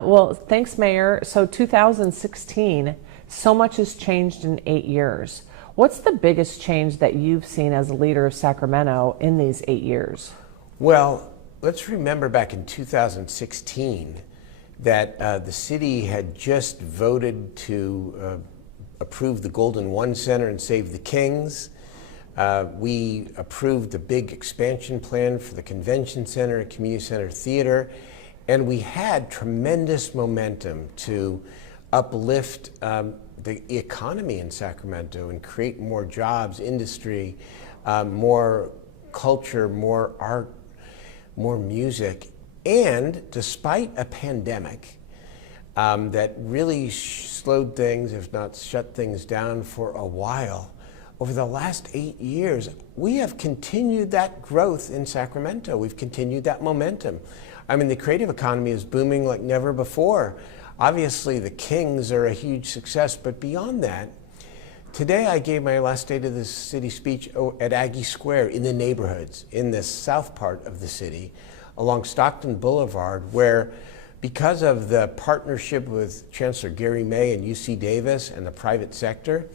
Well, thanks, Mayor. So 2016, so much has changed in 8 years. What's the biggest change that you've seen as a leader of Sacramento in these 8 years? Well, let's remember back in 2016 that the city had just voted to approve the Golden One Center and Save the Kings. We approved the big expansion plan for the Convention Center, Community Center Theater, and we had tremendous momentum to uplift the economy in Sacramento and create more jobs, industry, more culture, more art, more music. And despite a pandemic that really slowed things, if not shut things down for a while, over the last 8 years, we have continued that growth in Sacramento. We've continued that momentum. I mean, the creative economy is booming like never before. Obviously, the Kings are a huge success, but beyond that, today I gave my last State of the City speech at Aggie Square in the neighborhoods, in the south part of the city, along Stockton Boulevard, where because of the partnership with Chancellor Gary May and UC Davis and the private sector,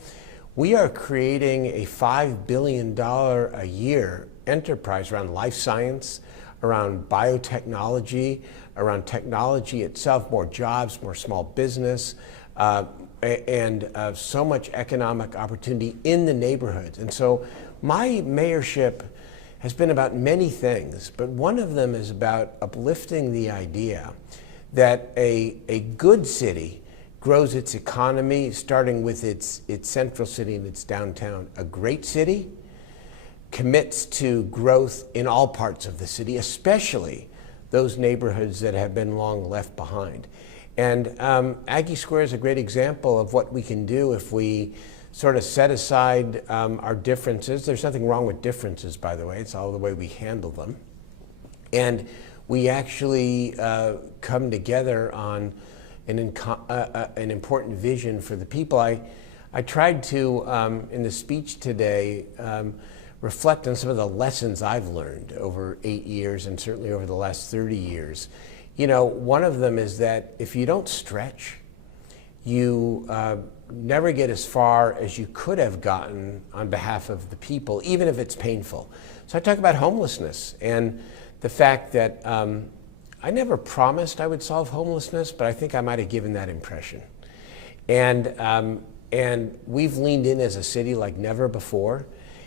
we are creating a $5 billion a year enterprise around life science, around biotechnology, around technology itself, more jobs, more small business, and so much economic opportunity in the neighborhoods. And so my mayorship has been about many things, but one of them is about uplifting the idea that a good city grows its economy, starting with its central city and its downtown. A great city commits to growth in all parts of the city, especially those neighborhoods that have been long left behind. And Aggie Square is a great example of what we can do if we sort of set aside our differences. There's nothing wrong with differences, by the way. It's all the way we handle them. And we actually come together on an important vision for the people. I tried to, in the speech today, reflect on some of the lessons I've learned over 8 years and certainly over the last 30 years. You know, one of them is that if you don't stretch, you never get as far as you could have gotten on behalf of the people, even if it's painful. So I talk about homelessness and the fact that I never promised I would solve homelessness, but I think I might have given that impression. And we've leaned in as a city like never before,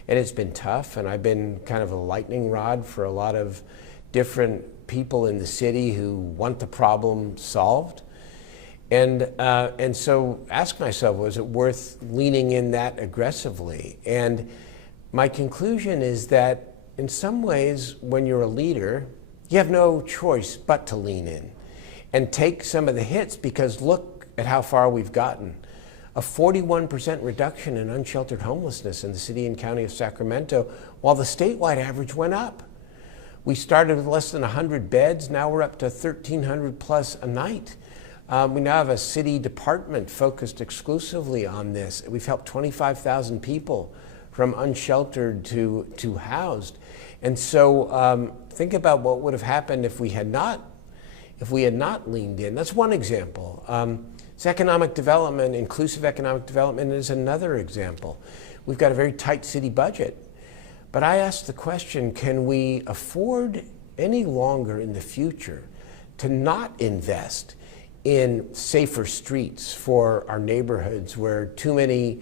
and it's been tough, and I've been kind of a lightning rod for a lot of different people in the city who want the problem solved. And so ask myself, was it worth leaning in that aggressively? And my conclusion is that in some ways, when you're a leader, you have no choice but to lean in and take some of the hits, because look at how far we've gotten. A 41% reduction in unsheltered homelessness in the city and county of Sacramento, while the statewide average went up. We started with less than 100 beds, now we're up to 1,300 plus a night. We now have a city department focused exclusively on this. We've helped 25,000 people from unsheltered to housed. And so think about what would have happened if we had not leaned in. That's one example. It's economic development, inclusive economic development is another example. We've got a very tight city budget. But I asked the question, can we afford any longer in the future to not invest in safer streets for our neighborhoods where too many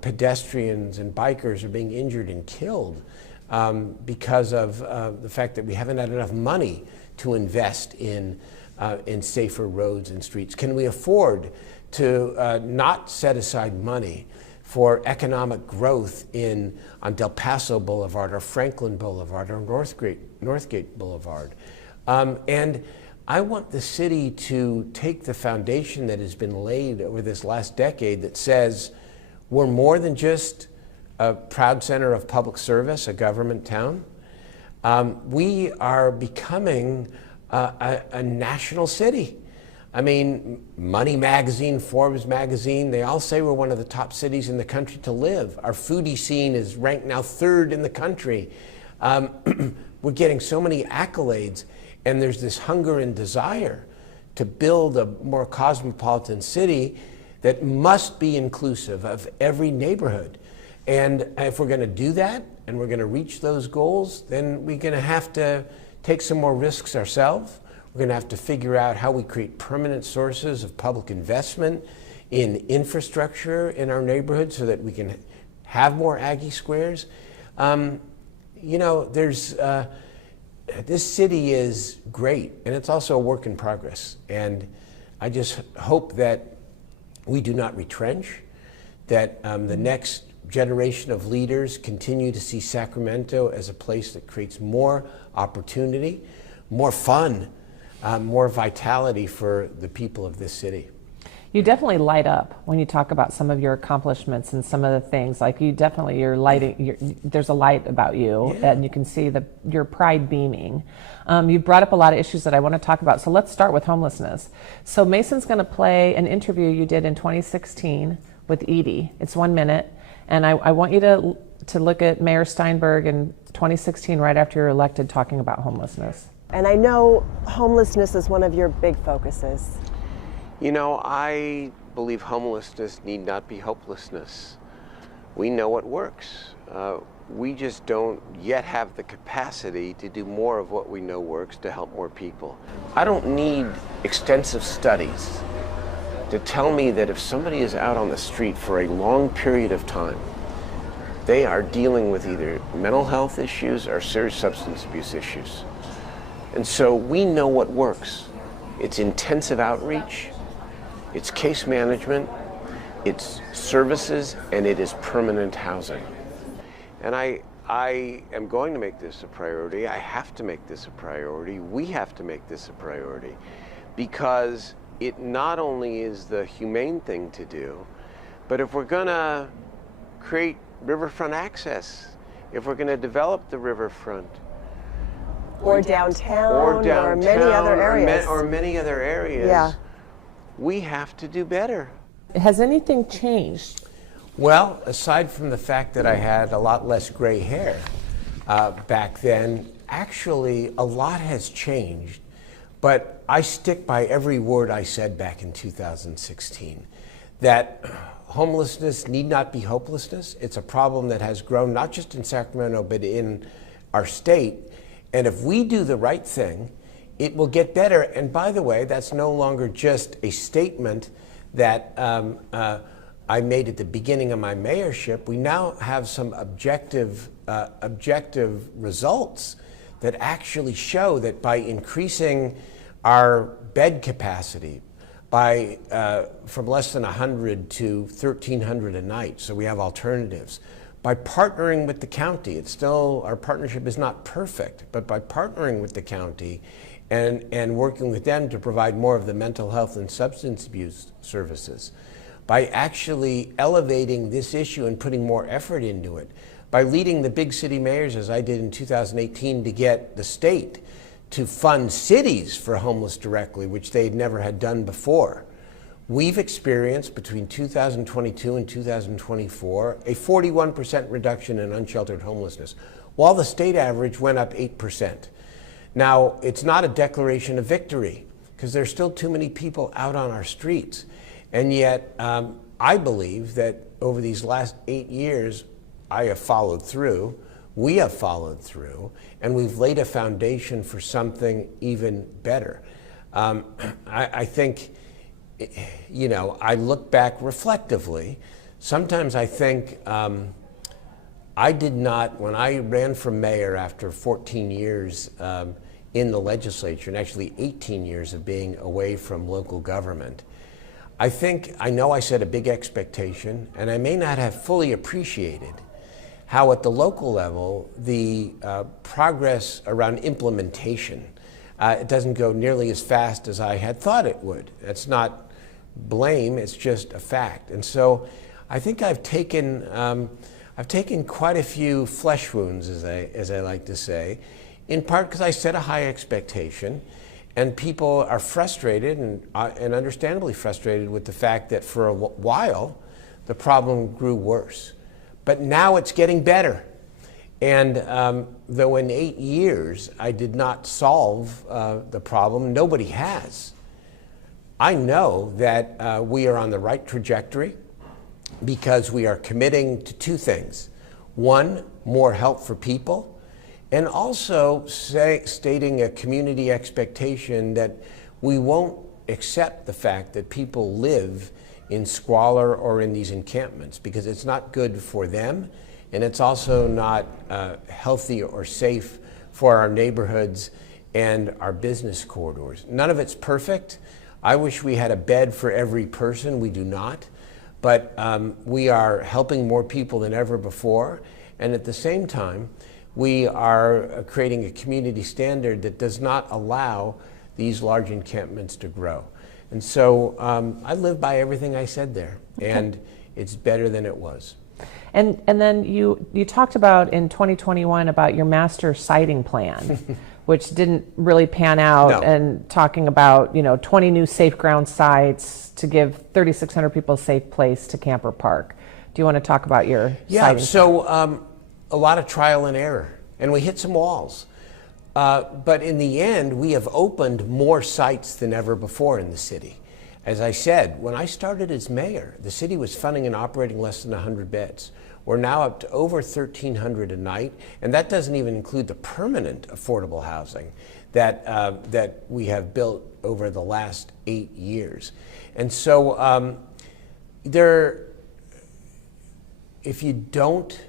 pedestrians and bikers are being injured and killed because of the fact that we haven't had enough money to invest in safer roads and streets? Can we afford to not set aside money for economic growth on Del Paso Boulevard or Franklin Boulevard or Northgate Boulevard? And I want the city to take the foundation that has been laid over this last decade that says we're more than just a proud center of public service, a government town. We are becoming a national city. I mean, Money Magazine, Forbes Magazine, they all say we're one of the top cities in the country to live. Our foodie scene is ranked now 3rd in the country. We're getting so many accolades, and there's this hunger and desire to build a more cosmopolitan city that must be inclusive of every neighborhood. And if we're going to do that and we're going to reach those goals, then we're going to have to take some more risks ourselves. We're going to have to figure out how we create permanent sources of public investment in infrastructure in our neighborhood so that we can have more Aggie Squares. You know, this city is great, and it's also a work in progress. And I just hope that we do not retrench, that the next generation of leaders continue to see Sacramento as a place that creates more opportunity, more fun, more vitality for the people of this city. You definitely light up when you talk about some of your accomplishments and some of the things. Like you're lighting. There's a light about you, Yeah. and you can see your pride beaming. You brought up a lot of issues that I want to talk about. So let's start with homelessness. So Mason's going to play an interview you did in 2016 with Edie. It's 1 minute, and I want you to look at Mayor Steinberg in 2016, right after you're elected, talking about homelessness. And I know homelessness is one of your big focuses. You know, I believe homelessness need not be hopelessness. We know what works. We just don't yet have the capacity to do more of what we know works to help more people. I don't need extensive studies to tell me that if somebody is out on the street for a long period of time, they are dealing with either mental health issues or serious substance abuse issues. And so we know what works. It's intensive outreach, it's case management, it's services, and it is permanent housing. And I am going to make this a priority. I have to make this a priority. We have to make this a priority because it not only is the humane thing to do, but if we're going to create riverfront access, if we're going to develop the riverfront, Or downtown, or many other areas. or many other areas, Yeah. we have to do better. Has anything changed? Well, aside from the fact that I had a lot less gray hair back then, actually a lot has changed. But I stick by every word I said back in 2016, that homelessness need not be hopelessness. It's a problem that has grown not just in Sacramento, but in our state. And if we do the right thing, it will get better. And by the way, that's no longer just a statement that I made at the beginning of my mayorship. We now have some objective results that actually show that by increasing our bed capacity from less than 100 to 1,300 a night, so we have alternatives. By partnering with the county, our partnership is not perfect, but by partnering with the county and working with them to provide more of the mental health and substance abuse services, by actually elevating this issue and putting more effort into it, by leading the big city mayors, as I did in 2018, to get the state to fund cities for homeless directly, which they never had done before. We've experienced between 2022 and 2024 a 41% reduction in unsheltered homelessness, while the state average went up 8%. Now, it's not a declaration of victory, because there's still too many people out on our streets. And yet, I believe that over these last 8 years, I have followed through, we have followed through, and we've laid a foundation for something even better. I think, you know, I look back reflectively. Sometimes I think I did not, when I ran for mayor after 14 years in the legislature, and actually 18 years of being away from local government, I know I set a big expectation, and I may not have fully appreciated how at the local level the progress around implementation, it doesn't go nearly as fast as I had thought it would. That's not blame, it's just a fact. And so I think I've taken quite a few flesh wounds, as I like to say, in part because I set a high expectation, and people are frustrated and understandably frustrated with the fact that for a while the problem grew worse. But now it's getting better. And though in 8 years I did not solve the problem, nobody has. I know that we are on the right trajectory because we are committing to two things. One, more help for people, and also stating a community expectation that we won't accept the fact that people live in squalor or in these encampments, because it's not good for them, and it's also not healthy or safe for our neighborhoods and our business corridors. None of it's perfect. I wish we had a bed for every person. We do not. But we are helping more people than ever before. And at the same time, we are creating a community standard that does not allow these large encampments to grow. And so I live by everything I said there. Okay. And it's better than it was. And then you talked about in 2021 about your master siting plan, which didn't really pan out. No. And talking about 20 new safe ground sites to give 3,600 people a safe place to camp or park. Do you want to talk about your siting? So a lot of trial and error, and we hit some walls. But in the end, we have opened more sites than ever before in the city. As I said, when I started as mayor, the city was funding and operating less than 100 beds. We're now up to over 1,300 a night, and that doesn't even include the permanent affordable housing that we have built over the last 8 years. And so if you don't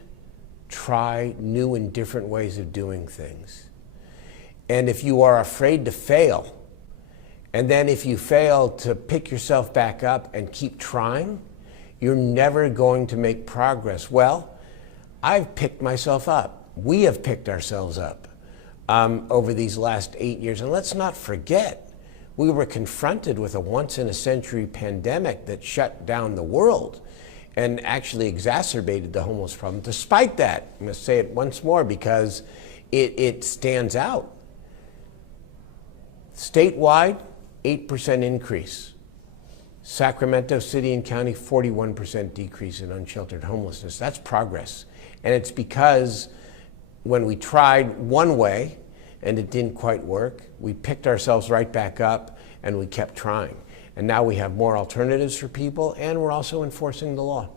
try new and different ways of doing things, and if you are afraid to fail, and then if you fail to pick yourself back up and keep trying, you're never going to make progress. Well, I've picked myself up. We have picked ourselves up over these last 8 years. And let's not forget, we were confronted with a once-in-a-century pandemic that shut down the world and actually exacerbated the homeless problem. Despite that, I'm going to say it once more because it stands out. Statewide, 8% increase. Sacramento City and County, 41% decrease in unsheltered homelessness. That's progress. And it's because when we tried one way and it didn't quite work, we picked ourselves right back up and we kept trying. And now we have more alternatives for people, and we're also enforcing the law.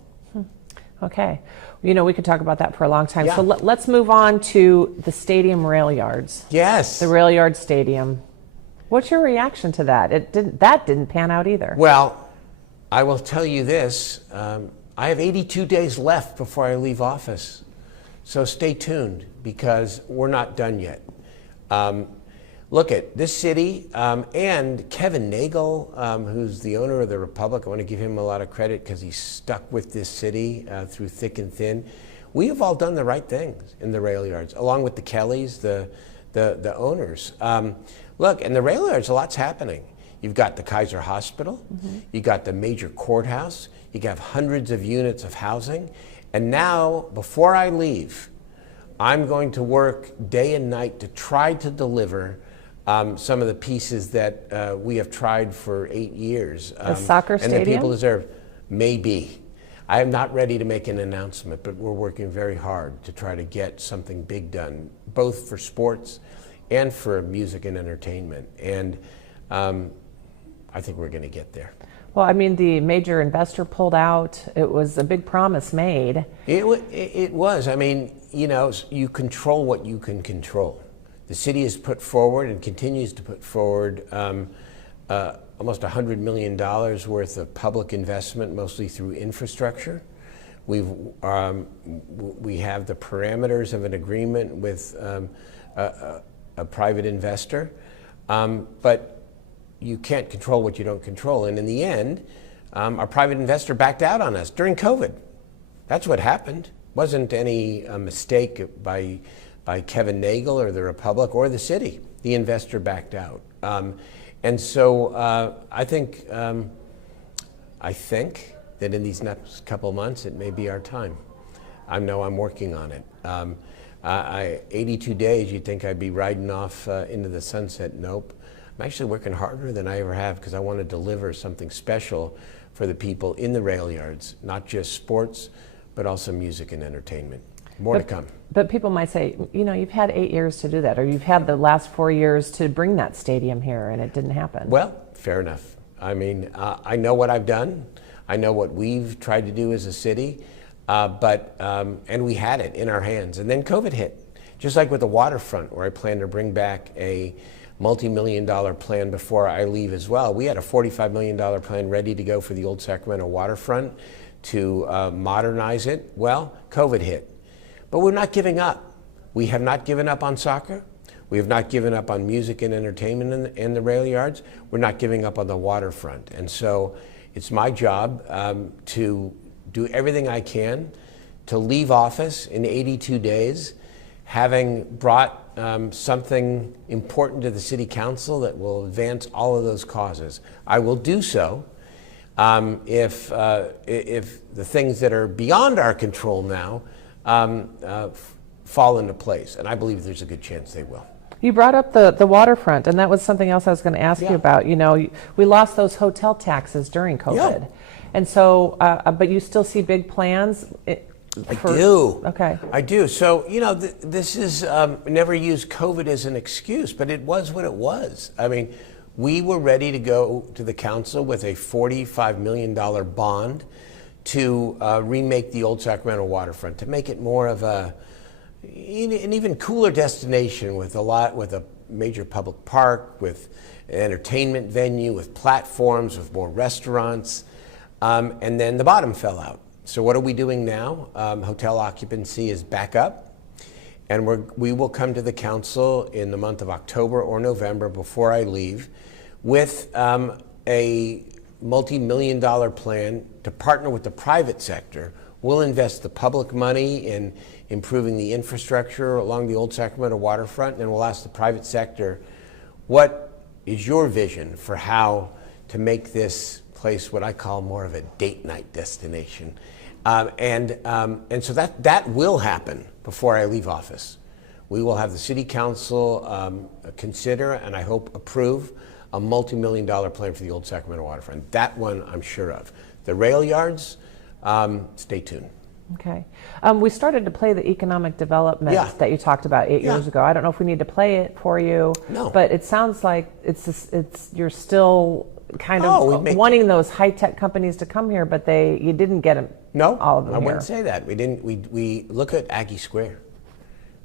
Okay. We could talk about that for a long time. Yeah. So let's move on to the stadium rail yards. Yes. The rail yard stadium. What's your reaction to that? That didn't pan out either. Well, I will tell you this. I have 82 days left before I leave office. So stay tuned, because we're not done yet. Look at this city, and Kevin Nagel, who's the owner of the Republic. I want to give him a lot of credit because he's stuck with this city through thick and thin. We have all done the right things in the rail yards, along with the Kellys, the owners. Look, in the rail yards, a lot's happening. You've got the Kaiser Hospital, you got the major courthouse, you have hundreds of units of housing, and now, before I leave, I'm going to work day and night to try to deliver some of the pieces that we have tried for 8 years. The soccer stadium? And that people deserve. Maybe. I am not ready to make an announcement, but we're working very hard to try to get something big done, both for sports and for music and entertainment. And I think we're going to get there. Well, I mean, the major investor pulled out. It was a big promise made. It was. I mean, you control what you can control. The city has put forward and continues to put forward almost $100 million worth of public investment, mostly through infrastructure. We have the parameters of an agreement with a private investor, but you can't control what you don't control. And in the end, our private investor backed out on us during COVID. That's what happened. Wasn't any mistake by Kevin Nagel or the Republic or the city. The investor backed out. And so I think that in these next couple of months, it may be our time. I know I'm working on it. 82 days, you'd think I'd be riding off into the sunset. Nope. I'm actually working harder than I ever have because I want to deliver something special for the people in the rail yards, not just sports, but also music and entertainment. More to come. But people might say, you've had 8 years to do that, or you've had the last 4 years to bring that stadium here, and it didn't happen. Well, fair enough. I mean, I know what I've done. I know what we've tried to do as a city, and we had it in our hands. And then COVID hit, just like with the waterfront, where I plan to bring back a multi-million-dollar plan before I leave as well. We had a $45 million plan ready to go for the old Sacramento waterfront to modernize it. Well, COVID hit. But we're not giving up. We have not given up on soccer. We have not given up on music and entertainment in the rail yards. We're not giving up on the waterfront. And so it's my job to do everything I can to leave office in 82 days, having brought something important to the City Council that will advance all of those causes. I will do so if the things that are beyond our control now fall into place, and I believe there's a good chance they will. You brought up the waterfront, and that was something else I was going to ask you about. You know, we lost those hotel taxes during COVID. Yeah. And so, but you still see big plans? I do. Okay. I do. So, you know, this is, never use COVID as an excuse, but it was what it was. I mean, we were ready to go to the council with a $45 million bond to remake the old Sacramento waterfront, to make it more of an even cooler destination with a major public park, with an entertainment venue, with platforms, with more restaurants, and then the bottom fell out. So what are we doing now? Hotel occupancy is back up, and we will come to the council in the month of October or November before I leave with a multi-million-dollar plan to partner with the private sector. We'll invest the public money in improving the infrastructure along the old Sacramento waterfront, and we'll ask the private sector, what is your vision for how to make this place what I call more of a date night destination? And so that will happen before I leave office. We will have the City Council consider, and I hope approve, a multi-million-dollar plan for the old Sacramento waterfront. That one I'm sure of. The rail yards, stay tuned. Okay. We started to play the economic development that you talked about 8 years ago. I don't know if we need to play it for you, but it sounds like you're still kind of wanting those high-tech companies to come here, but you didn't get them. No, all of them I here. wouldn't say that. We didn't. We look at Aggie Square,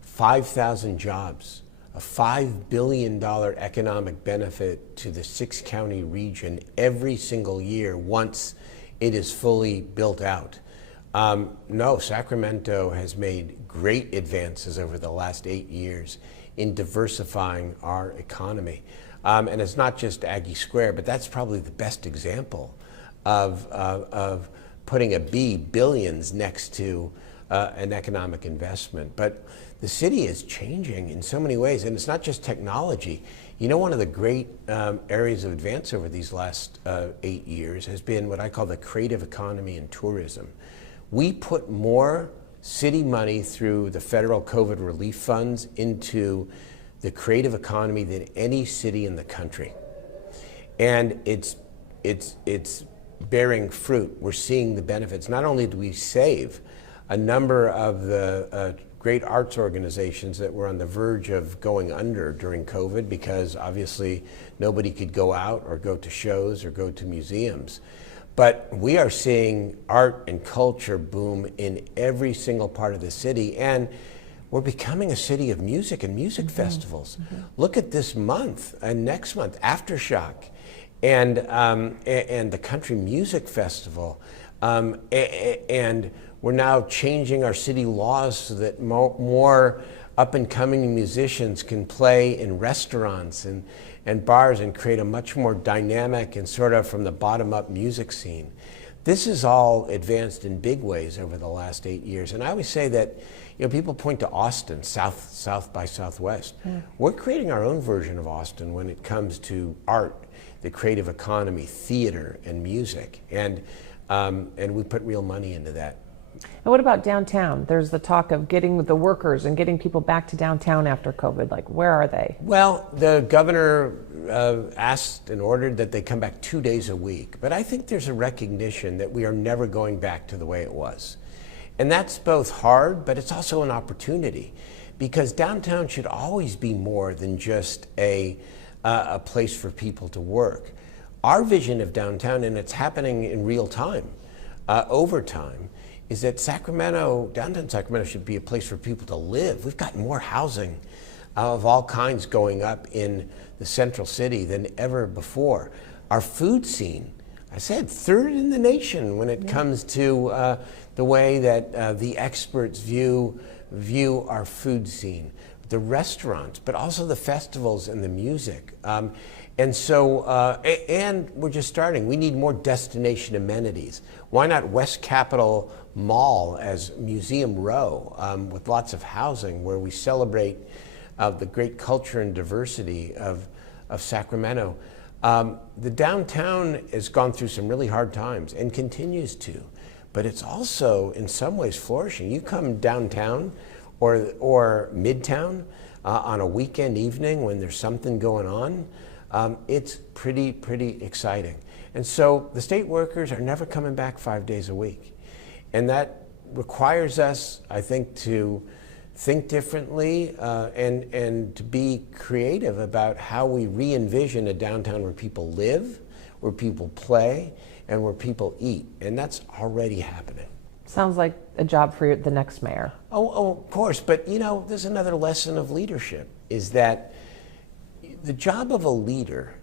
5,000 jobs, a $5 billion economic benefit to the 6-county region every single year once it is fully built out. No, Sacramento has made great advances over the last 8 years in diversifying our economy. And it's not just Aggie Square, but that's probably the best example of putting billions next to an economic investment. But the city is changing in so many ways, and it's not just technology. You know, one of the great areas of advance over these last 8 years has been what I call the creative economy and tourism. We put more city money through the federal COVID relief funds into the creative economy than any city in the country. And it's bearing fruit. We're seeing the benefits. Not only do we save a number of the great arts organizations that were on the verge of going under during COVID because obviously nobody could go out or go to shows or go to museums, but we are seeing art and culture boom in every single part of the city, and we're becoming a city of music and music festivals. Look at this month and next month, Aftershock, and the Country Music Festival, and we're now changing our city laws so that more up-and-coming musicians can play in restaurants and bars and create a much more dynamic and sort of from the bottom-up music scene. This is all advanced in big ways over the last 8 years. And I always say that, you know, people point to Austin, South by Southwest. We're creating our own version of Austin when it comes to art, the creative economy, theater, and music. And we put real money into that. And what about downtown? There's the talk of getting the workers and getting people back to downtown after COVID. Like, where are they? Well, the governor asked and ordered that they come back 2 days a week. But I think there's a recognition that we are never going back to the way it was. And that's both hard, but it's also an opportunity. Because downtown should always be more than just a place for people to work. Our vision of downtown, and it's happening in real time, over time, is that Sacramento, downtown Sacramento, should be a place for people to live. We've got more housing of all kinds going up in the central city than ever before. Our food scene, I said, third in the nation when it comes to the way that the experts view our food scene. The restaurants, but also the festivals and the music. And we're just starting. We need more destination amenities. Why not West Capitol Mall as Museum Row with lots of housing where we celebrate the great culture and diversity of Sacramento. The downtown has gone through some really hard times and continues to, but it's also in some ways flourishing. You come downtown or Midtown on a weekend evening when there's something going on, it's pretty exciting. And so the state workers are never coming back 5 days a week. And that requires us, I think, to think differently and to be creative about how we re-envision a downtown where people live, where people play, and where people eat. And that's already happening. Sounds like a job for the next mayor. Oh, of course. But, there's another lesson of leadership, is that the job of a leader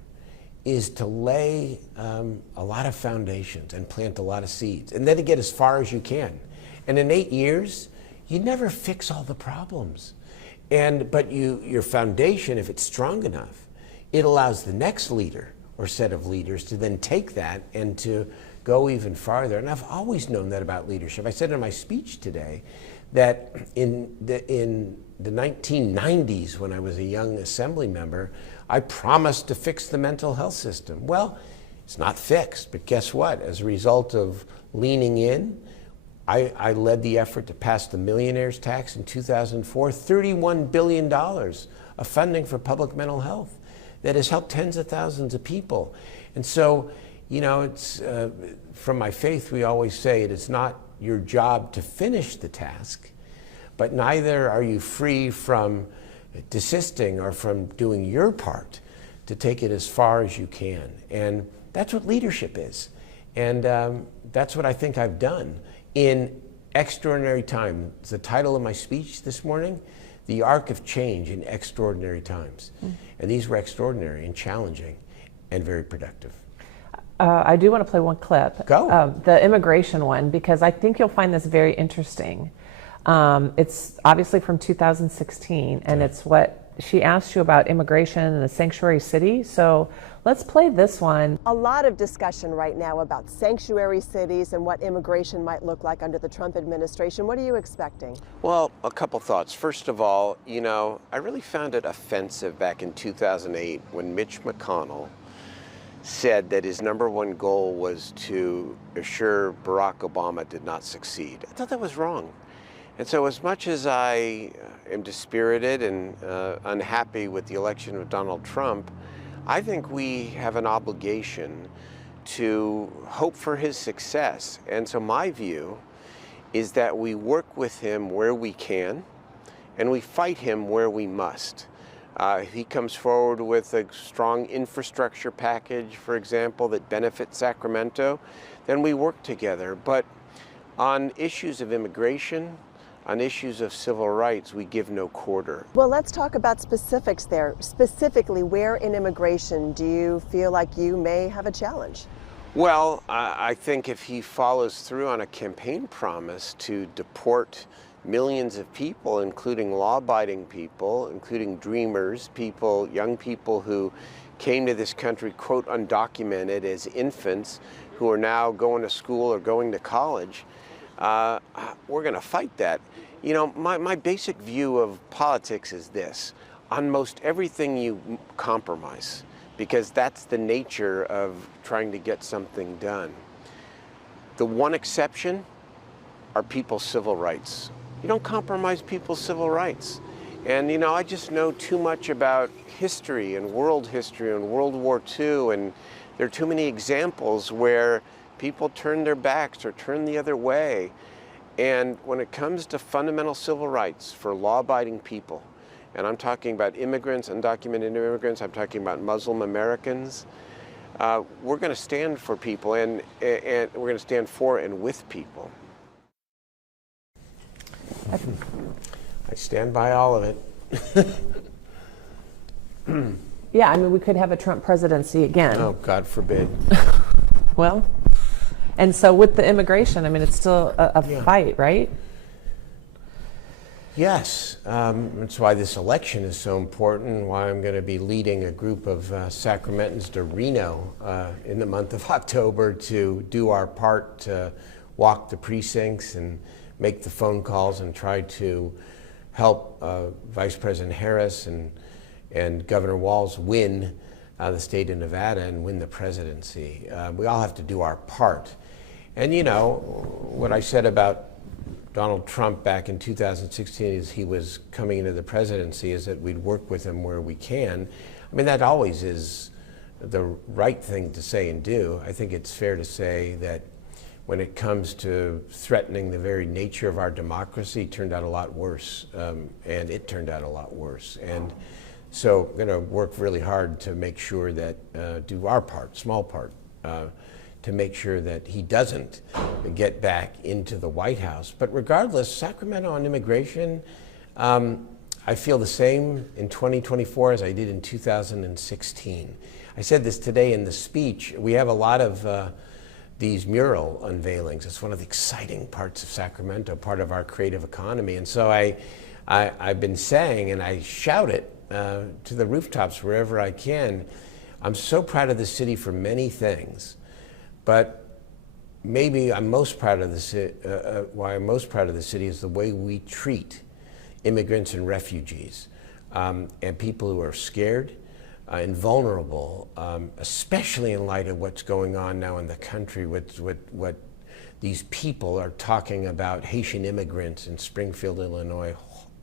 is to lay a lot of foundations and plant a lot of seeds, and then to get as far as you can. And in 8 years, you never fix all the problems. But your foundation, if it's strong enough, it allows the next leader or set of leaders to then take that and to go even farther. And I've always known that about leadership. I said in my speech today that in the 1990s, when I was a young assembly member, I promised to fix the mental health system. Well, it's not fixed, but guess what? As a result of leaning in, I led the effort to pass the millionaire's tax in 2004, $31 billion of funding for public mental health that has helped tens of thousands of people. And so, it's from my faith, we always say it is not your job to finish the task, but neither are you free from desisting or from doing your part to take it as far as you can. And that's what leadership is. And that's what I think I've done in extraordinary times. The title of my speech this morning, The Arc of Change in Extraordinary Times. And these were extraordinary and challenging and very productive. I do want to play one clip. Go. The immigration one, because I think you'll find this very interesting. It's obviously from 2016, and it's what she asked you about immigration and the sanctuary city. So let's play this one. A lot of discussion right now about sanctuary cities and what immigration might look like under the Trump administration. What are you expecting? Well, a couple thoughts. First of all, I really found it offensive back in 2008 when Mitch McConnell said that his number one goal was to assure Barack Obama did not succeed. I thought that was wrong. And so as much as I am dispirited and unhappy with the election of Donald Trump, I think we have an obligation to hope for his success. And so my view is that we work with him where we can, and we fight him where we must. If he comes forward with a strong infrastructure package, for example, that benefits Sacramento, then we work together. But on issues of immigration, on issues of civil rights, we give no quarter. Well, let's talk about specifics there. Specifically, where in immigration do you feel like you may have a challenge? Well, I think if he follows through on a campaign promise to deport millions of people, including law-abiding people, including dreamers, young people who came to this country, quote, undocumented as infants, who are now going to school or going to college, we're going to fight that. My basic view of politics is this. On most everything you compromise, because that's the nature of trying to get something done. The one exception are people's civil rights. You don't compromise people's civil rights. And I just know too much about history and World War II, and there are too many examples where people turn their backs or turn the other way. And when it comes to fundamental civil rights for law-abiding people, and I'm talking about immigrants, undocumented immigrants, I'm talking about Muslim Americans, we're going to stand for people, and we're going to stand for and with people. I stand by all of it. Yeah, I mean, we could have a Trump presidency again. Oh, God forbid. Well, and so with the immigration, I mean, it's still a fight, right? Yes, that's why this election is so important, why I'm going to be leading a group of Sacramentans to Reno in the month of October to do our part to walk the precincts and make the phone calls and try to help Vice President Harris and Governor Walz win the state of Nevada and win the presidency. We all have to do our part. And you know, what I said about Donald Trump back in 2016 as he was coming into the presidency is that we'd work with him where we can. I mean, that always is the right thing to say and do. I think it's fair to say that when it comes to threatening the very nature of our democracy, it turned out a lot worse, and it turned out a lot worse. And so we're going to work really hard to make sure that, do our part, small part, to make sure that he doesn't get back into the White House. But regardless, Sacramento on immigration, I feel the same in 2024 as I did in 2016. I said this today in the speech. We have a lot of these mural unveilings. It's one of the exciting parts of Sacramento, part of our creative economy. And so I've been saying, and I shout it to the rooftops wherever I can, I'm so proud of the city for many things. But maybe I'm most proud of the city. Why I'm most proud of the city is the way we treat immigrants and refugees, and people who are scared and vulnerable, especially in light of what's going on now in the country with what these people are talking about Haitian immigrants in Springfield, Illinois.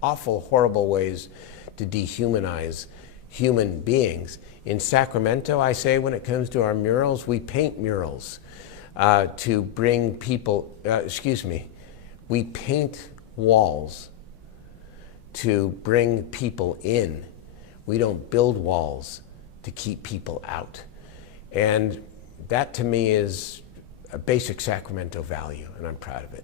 Awful, horrible ways to dehumanize human beings. In Sacramento, I say, when it comes to our murals, we paint murals to bring people, we paint walls to bring people in. We don't build walls to keep people out. And that to me is a basic Sacramento value, and I'm proud of it.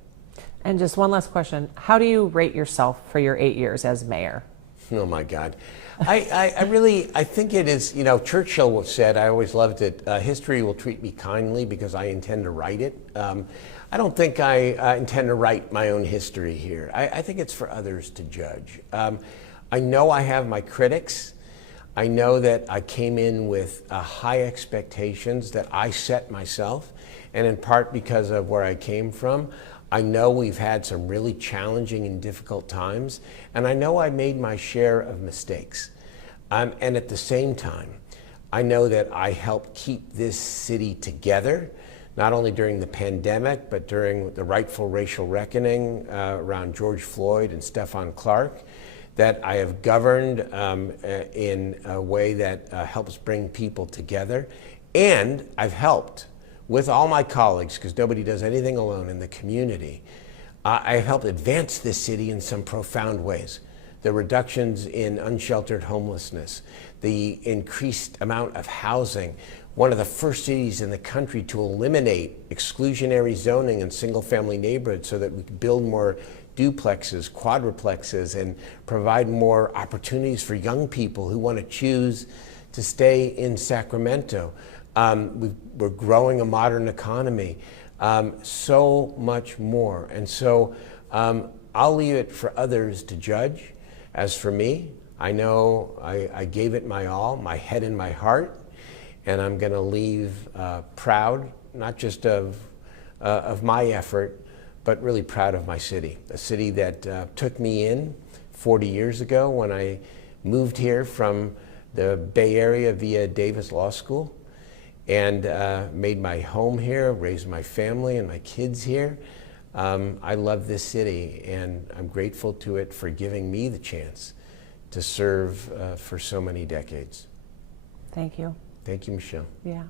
And just one last question. How do you rate yourself for your 8 years as mayor? Oh my God. I think it is, you know, Churchill said, I always loved it, history will treat me kindly because I intend to write it. I don't think I intend to write my own history here. I think it's for others to judge. I know I have my critics. I know that I came in with high expectations that I set myself, and in part because of where I came from. I know we've had some really challenging and difficult times, and I know I made my share of mistakes. And at the same time, I know that I helped keep this city together, not only during the pandemic, but during the rightful racial reckoning around George Floyd and Stephon Clark, that I have governed in a way that helps bring people together. And I've helped with all my colleagues, because nobody does anything alone in the community, I helped advance this city in some profound ways. The reductions in unsheltered homelessness, the increased amount of housing, one of the first cities in the country to eliminate exclusionary zoning in single-family neighborhoods so that we could build more duplexes, quadruplexes, and provide more opportunities for young people who want to choose to stay in Sacramento. We're growing a modern economy, so much more. And so I'll leave it for others to judge. As for me, I know I gave it my all, my head and my heart, and I'm going to leave proud, not just of my effort, but really proud of my city. A city that took me in 40 years ago when I moved here from the Bay Area via Davis Law School, and made my home here, raised my family and my kids here. I love this city, and I'm grateful to it for giving me the chance to serve for so many decades. Thank you. Thank you, Michelle. Yeah.